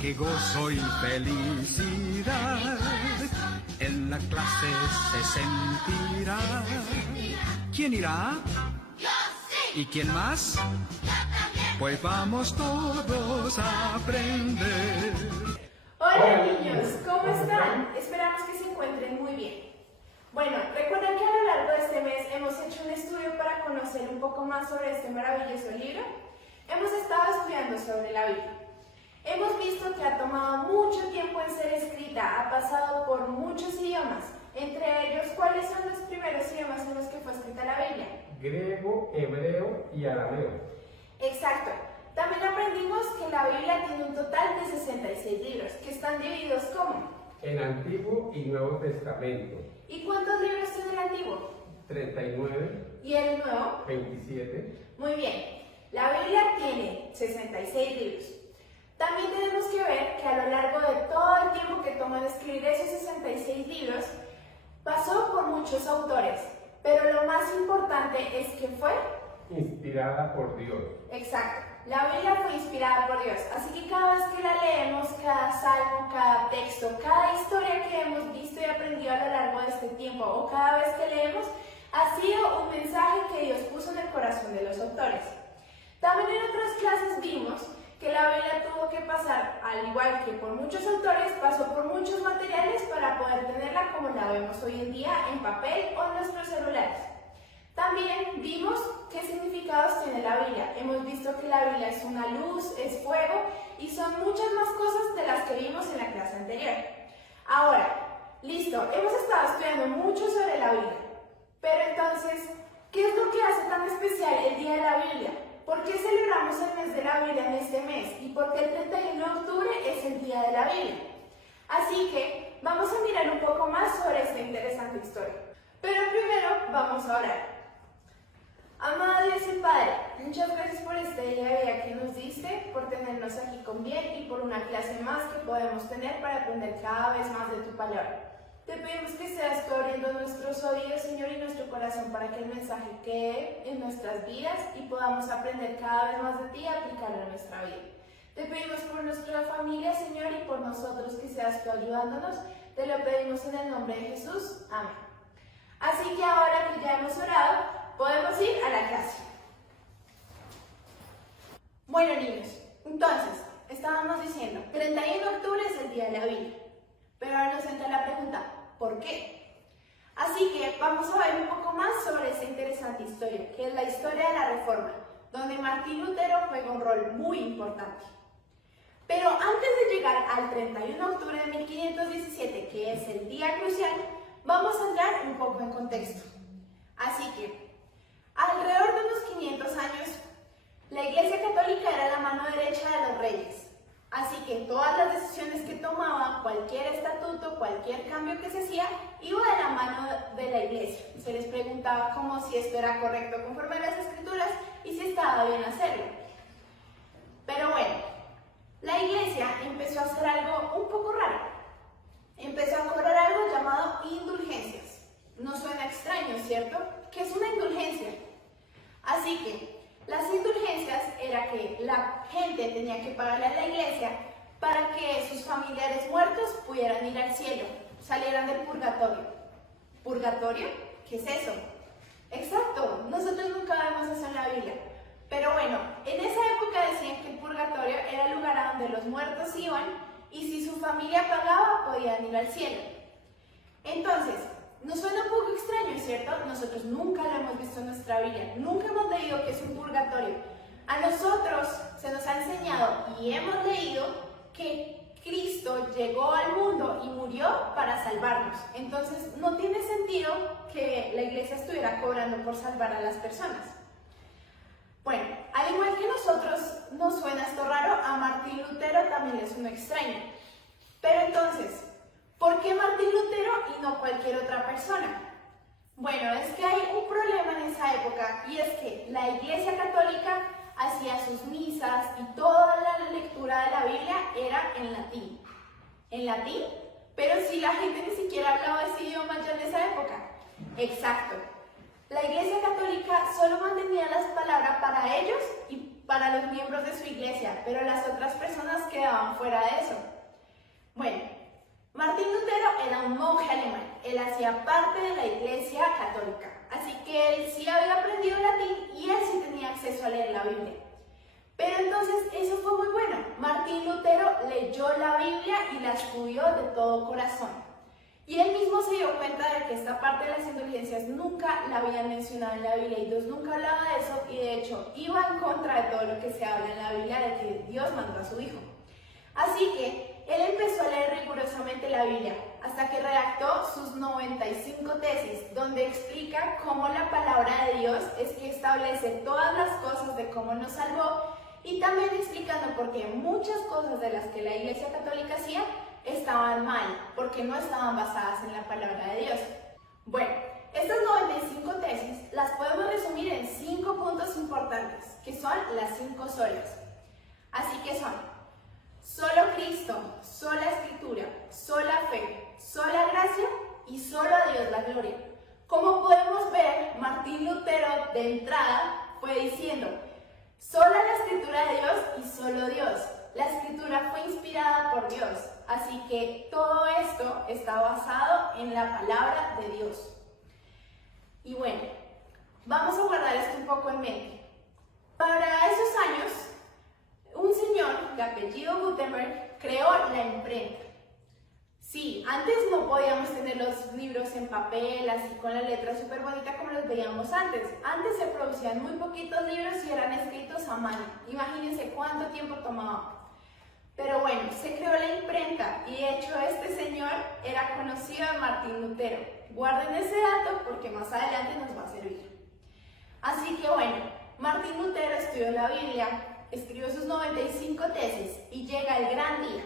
qué gozo y felicidad en la clase se sentirá. ¿Quién irá? ¡Yo sí! ¿Y quién más? ¡Yo también! Pues vamos todos a aprender. Hola niños, ¿cómo están? Esperamos que se encuentren muy bien. Bueno, recuerden que a lo largo de este mes hemos hecho un estudio para conocer un poco más sobre este maravilloso libro. Hemos estado estudiando sobre la Biblia. Hemos visto que ha tomado mucho tiempo en ser escrita, ha pasado por muchos idiomas. Entre ellos, ¿cuáles son los primeros idiomas en los que fue escrita la Biblia? Griego, hebreo y arameo. Exacto. También aprendimos que la Biblia tiene un total de 66 libros, que están divididos como... En Antiguo y Nuevo Testamento. ¿Y cuántos libros tiene el Antiguo? 39, ¿Y el Nuevo? 27. Muy bien. La Biblia tiene 66 libros. También tenemos que ver que a lo largo de todo el tiempo que tomó en escribir esos 66 libros, pasó por muchos autores, pero lo más importante es que fue... Inspirada por Dios. Exacto. La Biblia fue inspirada por Dios, así que cada vez que la leemos, cada salmo, cada texto, cada historia que hemos visto y aprendido a lo largo de este tiempo, o cada vez que leemos, ha sido un mensaje que Dios puso en el corazón de los autores. También en otras clases vimos que la Biblia tuvo que pasar, al igual que por muchos autores, pasó por muchos materiales para poder tenerla como la vemos hoy en día en papel o en nuestros celulares. También vimos qué significados tiene la Biblia. Hemos visto que la Biblia es una luz, es fuego y son muchas más cosas de las que vimos en la clase anterior. Ahora, listo, hemos estado estudiando mucho sobre la Biblia. Pero entonces, ¿qué es lo que hace tan especial el Día de la Biblia? ¿Por qué celebramos el mes de la Biblia en este mes? ¿Y por qué el 31 de octubre es el Día de la Biblia? Así que vamos a mirar un poco más sobre esta interesante historia. Pero primero vamos a orar. Amado Dios y Padre, muchas gracias por este día de vida que nos diste, por tenernos aquí con bien y por una clase más que podemos tener para aprender cada vez más de tu palabra. Te pedimos que seas tú abriendo nuestros oídos, Señor, y nuestro corazón para que el mensaje quede en nuestras vidas y podamos aprender cada vez más de ti y aplicarlo en nuestra vida. Te pedimos por nuestra familia, Señor, y por nosotros que seas tú ayudándonos. Te lo pedimos en el nombre de Jesús. Amén. Así que ahora que ya hemos orado, podemos ir a la clase. Bueno, niños, entonces, estábamos diciendo, 31 de octubre es el Día de la Biblia. Pero ahora nos entra la pregunta, ¿por qué? Así que vamos a ver un poco más sobre esa interesante historia, que es la historia de la Reforma, donde Martín Lutero juega un rol muy importante. Pero antes de llegar al 31 de octubre de 1517, que es el día crucial, vamos a entrar un poco en contexto. Así que, alrededor de unos 500 años, la Iglesia Católica era la mano derecha de los reyes. Así que todas las decisiones que tomaban, cualquier estatuto, cualquier cambio que se hacía, iba de la mano de la Iglesia. Se les preguntaba como si esto era correcto conforme a las Escrituras y si estaba bien hacerlo. Pero bueno, la Iglesia empezó a hacer algo un poco raro. Empezó a cobrar algo llamado indulgencias. No suena extraño, ¿cierto? ¿Qué es una indulgencia? Así que las indulgencias era que la gente tenía que pagarle a la iglesia para que sus familiares muertos pudieran ir al cielo, salieran del purgatorio. ¿Purgatorio? ¿Qué es eso? Exacto, nosotros nunca vemos eso en la Biblia. Pero bueno, en esa época decían que el purgatorio era el lugar a donde los muertos iban y si su familia pagaba podían ir al cielo. Entonces, nos suena un poco extraño, ¿cierto? Nosotros nunca lo hemos visto en nuestra Biblia, nunca hemos leído que es un purgatorio. A nosotros se nos ha enseñado y hemos leído que Cristo llegó al mundo y murió para salvarnos. Entonces, no tiene sentido que la iglesia estuviera cobrando por salvar a las personas. Bueno, al igual que nosotros nos suena esto raro, a Martín Lutero también le suena extraño. Pero entonces, ¿por qué Martín Lutero y no cualquier otra persona? Bueno, es que hay un problema en esa época y es que la Iglesia Católica hacía sus misas y toda la lectura de la Biblia era en latín. ¿En latín? Pero si la gente ni siquiera hablaba ese idioma ya en esa época. Exacto. La Iglesia Católica solo mantenía las palabras para ellos y para los miembros de su iglesia, pero las otras personas quedaban fuera de eso. Bueno, Martín Lutero era un monje alemán, él hacía parte de la iglesia católica, así que él sí había aprendido latín y él sí tenía acceso a leer la Biblia. Pero entonces eso fue muy bueno. Martín Lutero leyó la Biblia y la estudió de todo corazón. Y él mismo se dio cuenta de que esta parte de las indulgencias nunca la habían mencionado en la Biblia y Dios nunca hablaba de eso y de hecho iba en contra de todo lo que se habla en la Biblia de que Dios mandó a su Hijo. Así que él empezó a leer rigurosamente la Biblia hasta que redactó sus 95 tesis, donde explica cómo la palabra de Dios es que establece todas las cosas de cómo nos salvó y también explicando por qué muchas cosas de las que la Iglesia Católica hacía estaban mal, porque no estaban basadas en la palabra de Dios. Bueno, estas 95 tesis las podemos resumir en 5 puntos importantes, que son las 5 solas. Así que son: solo Cristo, sola Escritura, sola fe, sola gracia y solo a Dios la gloria. Como podemos ver, Martín Lutero de entrada fue diciendo: sola la Escritura de Dios y solo Dios. La Escritura fue inspirada por Dios, así que todo esto está basado en la palabra de Dios. Y bueno, vamos a guardar esto un poco en mente. Para esos años, un señor de apellido Gutenberg creó la imprenta. Sí, antes no podíamos tener los libros en papel, así con la letra súper bonita como los veíamos antes. Antes se producían muy poquitos libros y eran escritos a mano. Imagínense cuánto tiempo tomaba. Pero bueno, se creó la imprenta y de hecho este señor era conocido de Martín Lutero. Guarden ese dato porque más adelante nos va a servir. Así que bueno, Martín Lutero estudió la Biblia, escribió sus 95 tesis y llega el gran día.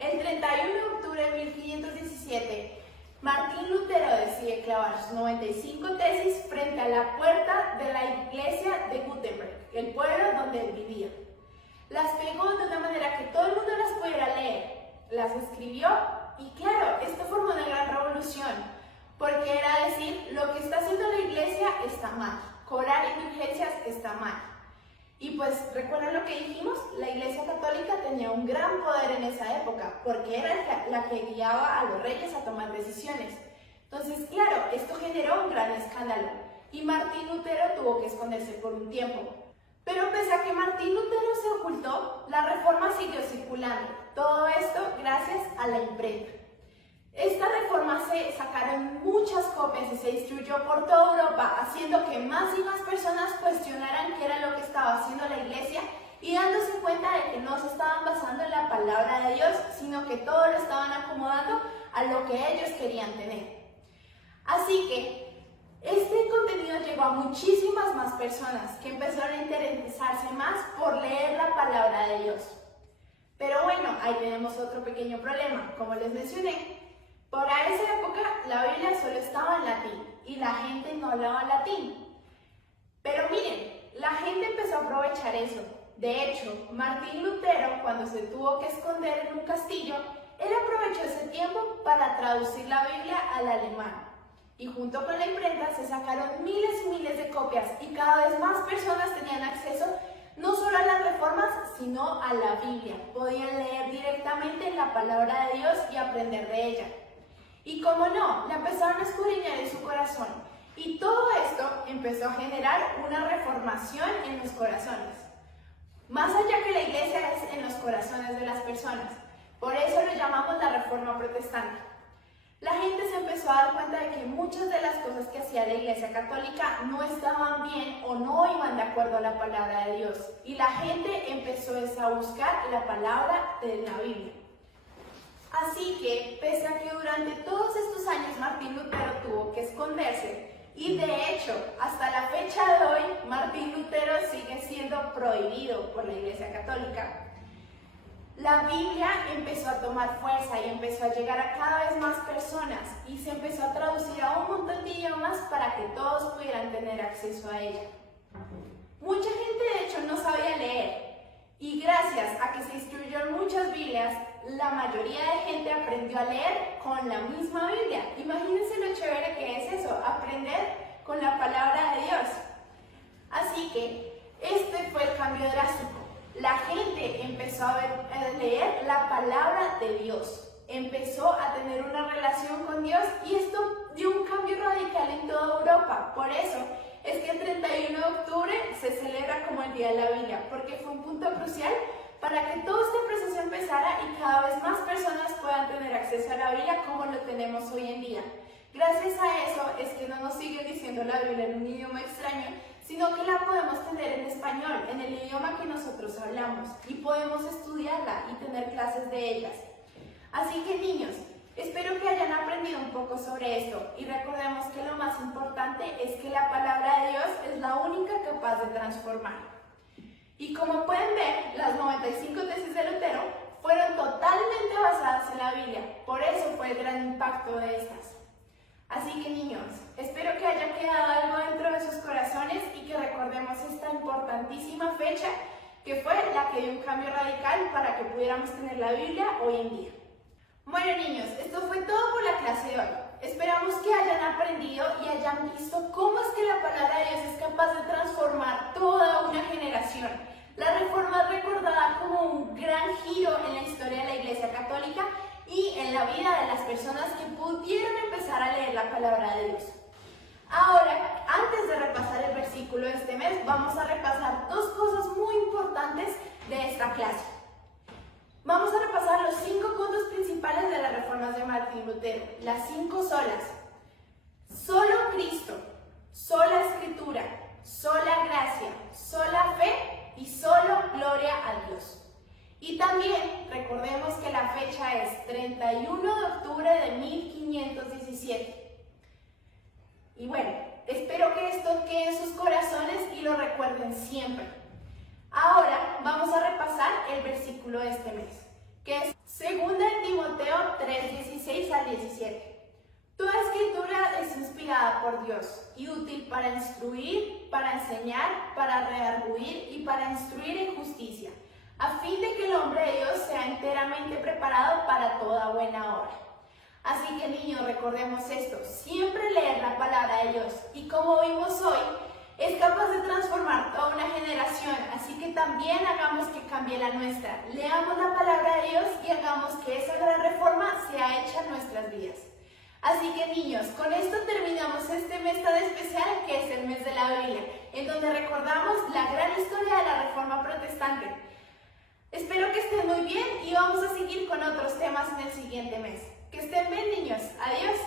El 31 de octubre de 1517, Martín Lutero decide clavar sus 95 tesis frente a la puerta de la iglesia de Gutenberg, el pueblo donde él vivía. Las pegó de una manera que todo el mundo las pudiera leer, las escribió y claro, esto formó una gran revolución, porque era decir, lo que está haciendo la iglesia está mal, cobrar indulgencias está mal. Y pues, ¿recuerdan lo que dijimos? La Iglesia Católica tenía un gran poder en esa época, porque era la que guiaba a los reyes a tomar decisiones. Entonces, claro, esto generó un gran escándalo, y Martín Lutero tuvo que esconderse por un tiempo. Pero pese a que Martín Lutero se ocultó, la reforma siguió circulando. Todo esto gracias a la imprenta. Esta reforma se sacaron muchas copias y se distribuyó por toda Europa, haciendo que más y más personas cuestionaran qué era lo que estaba haciendo la iglesia y dándose cuenta de que no se estaban basando en la palabra de Dios, sino que todo lo estaban acomodando a lo que ellos querían tener. Así que este contenido llegó a muchísimas más personas que empezaron a interesarse más por leer la palabra de Dios. Pero bueno, ahí tenemos otro pequeño problema, como les mencioné. Para esa época la Biblia solo estaba en latín y la gente no hablaba latín. Pero miren, la gente empezó a aprovechar eso. De hecho, Martín Lutero, cuando se tuvo que esconder en un castillo, él aprovechó ese tiempo para traducir la Biblia al alemán. Y junto con la imprenta se sacaron miles y miles de copias y cada vez más personas tenían acceso no solo a las reformas, sino a la Biblia. Podían leer directamente la palabra de Dios y aprender de ella. Y como no, la empezaron a escudriñar en su corazón. Y todo esto empezó a generar una reformación en los corazones. Más allá que la iglesia es en los corazones de las personas. Por eso lo llamamos la Reforma Protestante. La gente se empezó a dar cuenta de que muchas de las cosas que hacía la Iglesia Católica no estaban bien o no iban de acuerdo a la palabra de Dios. Y la gente empezó a buscar la palabra de la Biblia. Así que, pese a que durante todos estos años Martín Lutero tuvo que esconderse, y de hecho, hasta la fecha de hoy, Martín Lutero sigue siendo prohibido por la Iglesia Católica, la Biblia empezó a tomar fuerza y empezó a llegar a cada vez más personas y se empezó a traducir a un montón de idiomas para que todos pudieran tener acceso a ella. Mucha gente de hecho no sabía leer y gracias a que se distribuyeron muchas Biblias, la mayoría de gente aprendió a leer con la misma Biblia. Imagínense lo chévere que es eso, aprender con la palabra de Dios. Así que Este fue el cambio drástico. La gente empezó a leer la palabra de Dios, empezó a tener una relación con Dios y esto dio un cambio radical en toda Europa. Por eso es que el 31 de octubre se celebra como el Día de la Biblia, porque fue un punto crucial para que todo este proceso empezara y cada vez más personas puedan tener acceso a la Biblia como lo tenemos hoy en día. Gracias a eso es que no nos siguen diciendo la Biblia en un idioma extraño, sino que la podemos tener en español, en el idioma que nosotros hablamos, y podemos estudiarla y tener clases de ellas. Así que niños, espero que hayan aprendido un poco sobre esto y recordemos que lo más importante es que la palabra de Dios es la única capaz de transformar. Y como pueden ver, las 95 tesis de Lutero fueron totalmente basadas en la Biblia, por eso fue el gran impacto de estas. Así que niños, espero que haya quedado algo dentro de sus corazones y que recordemos esta importantísima fecha que fue la que dio un cambio radical para que pudiéramos tener la Biblia hoy en día. Bueno niños, esto fue todo por la clase de hoy. Esperamos que hayan aprendido y hayan visto cómo es que la palabra de Dios es capaz de transformar toda una generación. La Reforma es recordada como un gran giro en la historia de la Iglesia Católica y en la vida de las personas que pudieron empezar a leer la palabra de Dios. Ahora, antes de repasar el versículo de este mes, vamos a repasar dos cosas muy importantes de esta clase. Vamos a repasar los 5 puntos principales de las reformas de Martín Lutero, las 5 solas. Solo Cristo, sola Escritura, sola gracia, sola fe y solo gloria a Dios. Y también recordemos que la fecha es 31 de octubre de 1517. Y bueno, espero que esto quede en sus corazones y lo recuerden siempre. Ahora vamos a repasar el versículo de este mes, que es 2 de Timoteo 3:16 al 17. Toda escritura es inspirada por Dios y útil para instruir, para enseñar, para redarguir y para instruir en justicia, a fin de que el hombre de Dios sea enteramente preparado para toda buena obra. Así que niños, recordemos esto, siempre leer la palabra de Dios y como vimos hoy, es capaz de transformar toda una generación, así que también hagamos que cambie la nuestra. Leamos la palabra de Dios y hagamos que esa gran reforma sea hecha en nuestras vidas. Así que niños, con esto terminamos este mes tan especial que es el mes de la Biblia, en donde recordamos la gran historia de la Reforma Protestante. Espero que estén muy bien y vamos a seguir con otros temas en el siguiente mes. Que estén bien niños, adiós.